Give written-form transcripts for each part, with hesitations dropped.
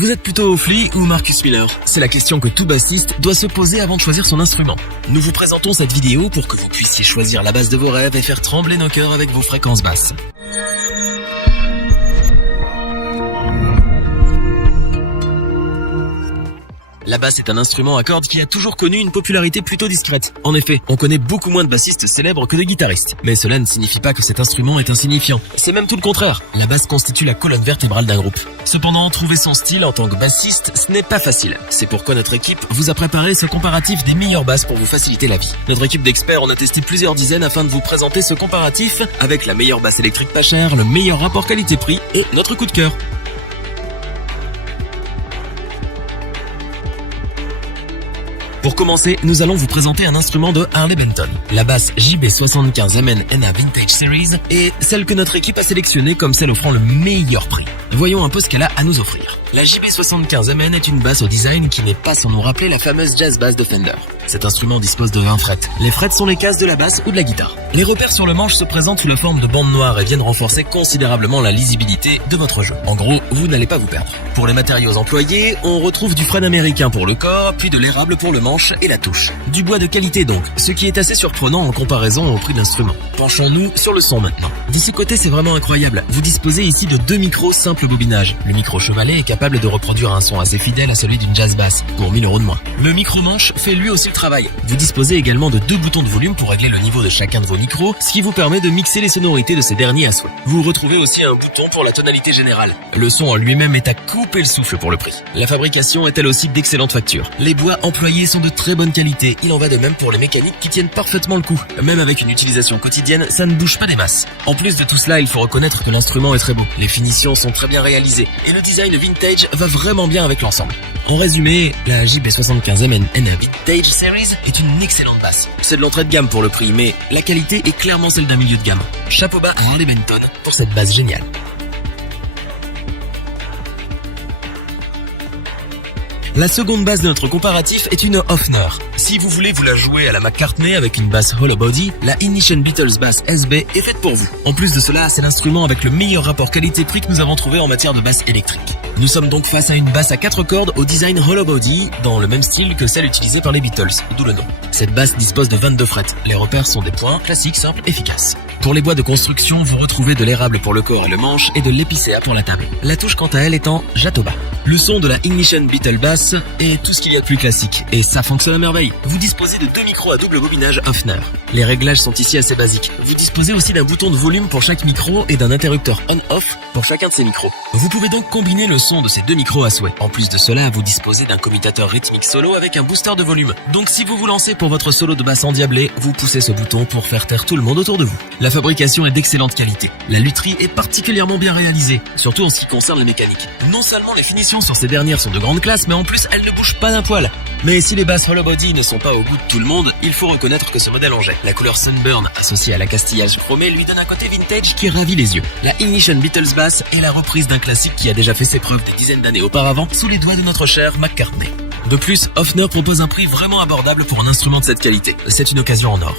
Vous êtes plutôt Flea ou Marcus Miller? C'est la question que tout bassiste doit se poser avant de choisir son instrument. Nous vous présentons cette vidéo pour que vous puissiez choisir la basse de vos rêves et faire trembler nos cœurs avec vos fréquences basses. La basse est un instrument à cordes qui a toujours connu une popularité plutôt discrète. En effet, on connaît beaucoup moins de bassistes célèbres que de guitaristes. Mais cela ne signifie pas que cet instrument est insignifiant. C'est même tout le contraire. La basse constitue la colonne vertébrale d'un groupe. Cependant, trouver son style en tant que bassiste, ce n'est pas facile. C'est pourquoi notre équipe vous a préparé ce comparatif des meilleures basses pour vous faciliter la vie. Notre équipe d'experts en a testé plusieurs dizaines afin de vous présenter ce comparatif avec la meilleure basse électrique pas chère, le meilleur rapport qualité-prix et notre coup de cœur. Pour commencer, nous allons vous présenter un instrument de Harley Benton. La basse JB75MN NA Vintage Series est celle que notre équipe a sélectionnée comme celle offrant le meilleur prix. Voyons un peu ce qu'elle a à nous offrir. La JB75MN est une basse au design qui n'est pas sans nous rappeler la fameuse jazz bass de Fender. Cet instrument dispose de 20 frettes. Les frettes sont les cases de la basse ou de la guitare. Les repères sur le manche se présentent sous la forme de bandes noires et viennent renforcer considérablement la lisibilité de votre jeu. En gros, vous n'allez pas vous perdre. Pour les matériaux employés, on retrouve du frêne américain pour le corps, puis de l'érable pour le manche et la touche. Du bois de qualité donc, ce qui est assez surprenant en comparaison au prix de l'instrument. Penchons-nous sur le son maintenant. D'ici côté, c'est vraiment incroyable. Vous disposez ici de 2 micros simple bobinage. Le micro chevalet est capable de reproduire un son assez fidèle à celui d'une jazz bass, pour 1000 € de moins. Le micro manche fait lui aussi le travail. Vous disposez également de 2 boutons de volume pour régler le niveau de chacun de vos micros, ce qui vous permet de mixer les sonorités de ces derniers à souhait. Vous retrouvez aussi un bouton pour la tonalité générale. Le son en lui-même est à couper le souffle pour le prix. La fabrication est elle aussi d'excellente facture. Les bois employés sont de très bonne qualité. Il en va de même pour les mécaniques qui tiennent parfaitement le coup. Même avec une utilisation quotidienne, ça ne bouge pas des masses. En plus de tout cela, il faut reconnaître que l'instrument est très beau. Les finitions sont très bien réalisées et le design vintage va vraiment bien avec l'ensemble. En résumé, la JB75MN NA Vintage Series est une excellente basse. C'est de l'entrée de gamme pour le prix, mais la qualité est clairement celle d'un milieu de gamme. Chapeau bas à Harley Benton pour cette basse géniale. La seconde basse de notre comparatif est une Hofner. Si vous voulez vous la jouer à la McCartney avec une basse hollow body, la Ignition Beatles Bass SB est faite pour vous. En plus de cela, c'est l'instrument avec le meilleur rapport qualité-prix que nous avons trouvé en matière de basse électrique. Nous sommes donc face à une basse à 4 cordes au design hollow body, dans le même style que celle utilisée par les Beatles, d'où le nom. Cette basse dispose de 22 frettes. Les repères sont des points classiques, simples, efficaces. Pour les bois de construction, vous retrouvez de l'érable pour le corps et le manche et de l'épicéa pour la table. La touche quant à elle est en Jatoba. Le son de la Ignition Beatle Bass est tout ce qu'il y a de plus classique, et ça fonctionne à merveille. Vous disposez de 2 micros à double bobinage Hofner. Les réglages sont ici assez basiques. Vous disposez aussi d'un bouton de volume pour chaque micro et d'un interrupteur on-off pour chacun de ces micros. Vous pouvez donc combiner le son de ces 2 micros à souhait. En plus de cela, vous disposez d'un commutateur rythmique solo avec un booster de volume. Donc si vous vous lancez pour votre solo de basse endiablé, vous poussez ce bouton pour faire taire tout le monde autour de vous. La fabrication est d'excellente qualité. La lutherie est particulièrement bien réalisée, surtout en ce qui concerne les mécaniques. Non seulement les finitions sur ces dernières sont de grande classe, mais en plus elles ne bougent pas d'un poil. Mais si les basses hollow body ne sont pas au goût de tout le monde, il faut reconnaître que ce modèle en jette. La couleur Sunburn associée à la castillage chromé lui donne un côté vintage qui ravit les yeux. La Ignition Beatles Bass est la reprise d'un classique qui a déjà fait ses preuves des dizaines d'années auparavant sous les doigts de notre cher McCartney. De plus, Hofner propose un prix vraiment abordable pour un instrument de cette qualité. C'est une occasion en or.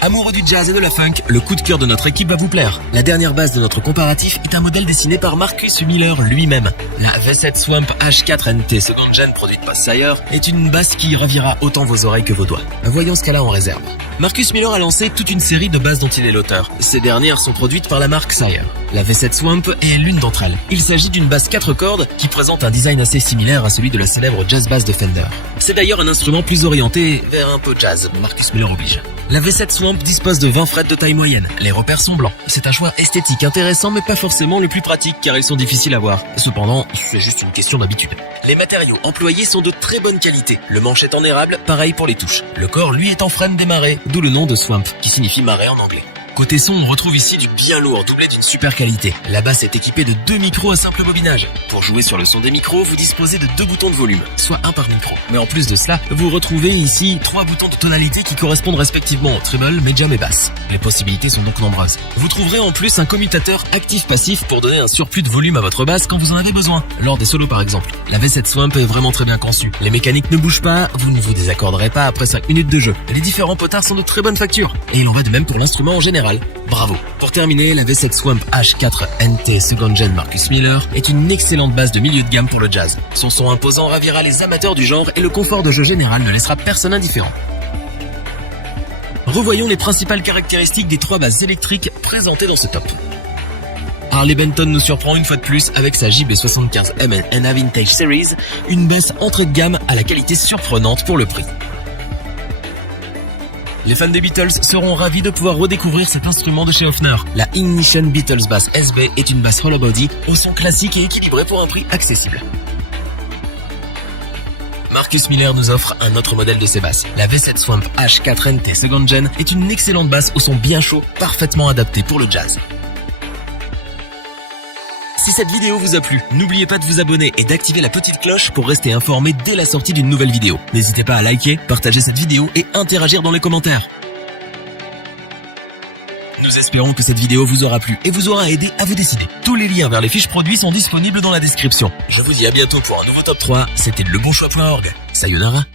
Amoureux du jazz et de la funk, le coup de cœur de notre équipe va vous plaire. La dernière basse de notre comparatif est un modèle dessiné par Marcus Miller lui-même. La V7 Swamp H4NT seconde gen produite par Sire est une basse qui ravira autant vos oreilles que vos doigts. Voyons ce qu'elle a en réserve. Marcus Miller a lancé toute une série de basses dont il est l'auteur. Ces dernières sont produites par la marque Sire. La V7 Swamp est l'une d'entre elles. Il s'agit d'une basse 4 cordes qui présente un design assez similaire à celui de la célèbre jazz bass de Fender. C'est d'ailleurs un instrument plus orienté vers un peu jazz, Marcus Miller oblige. La V7 Swamp dispose de 20 frettes de taille moyenne. Les repères sont blancs. C'est un choix esthétique intéressant mais pas forcément le plus pratique car ils sont difficiles à voir. Cependant, c'est juste une question d'habitude. Les matériaux employés sont de très bonne qualité. Le manche est en érable, pareil pour les touches. Le corps, lui, est en frêne des marais, d'où le nom de Swamp, qui signifie marais en anglais. Côté son, on retrouve ici du bien lourd, doublé d'une super qualité. La basse est équipée de 2 micros à simple bobinage. Pour jouer sur le son des micros, vous disposez de 2 boutons de volume, soit un par micro. Mais en plus de cela, vous retrouvez ici 3 boutons de tonalité qui correspondent respectivement au treble, medium et basse. Les possibilités sont donc nombreuses. Vous trouverez en plus un commutateur actif-passif pour donner un surplus de volume à votre basse quand vous en avez besoin, lors des solos par exemple. La V7 Swamp est vraiment très bien conçue. Les mécaniques ne bougent pas, vous ne vous désaccorderez pas après 5 minutes de jeu. Les différents potards sont de très bonne facture. Et il en va de même pour l'instrument en général. général, bravo. Pour terminer, la VSX Swamp H4 NT Second Gen Marcus Miller est une excellente base de milieu de gamme pour le jazz. Son son imposant ravira les amateurs du genre et le confort de jeu général ne laissera personne indifférent. Revoyons les principales caractéristiques des 3 basses électriques présentées dans ce top. Harley Benton nous surprend une fois de plus avec sa JB75 MNA Vintage Series, une basse entrée de gamme à la qualité surprenante pour le prix. Les fans des Beatles seront ravis de pouvoir redécouvrir cet instrument de chez Hofner. La Ignition Beatles Bass SB est une basse hollow body au son classique et équilibré pour un prix accessible. Marcus Miller nous offre un autre modèle de ses basses. La V7 Swamp H4 NT Second Gen est une excellente basse au son bien chaud, parfaitement adapté pour le jazz. Si cette vidéo vous a plu, n'oubliez pas de vous abonner et d'activer la petite cloche pour rester informé dès la sortie d'une nouvelle vidéo. N'hésitez pas à liker, partager cette vidéo et interagir dans les commentaires. Nous espérons que cette vidéo vous aura plu et vous aura aidé à vous décider. Tous les liens vers les fiches produits sont disponibles dans la description. Je vous dis à bientôt pour un nouveau top 3. C'était lebonchoix.org. Sayonara.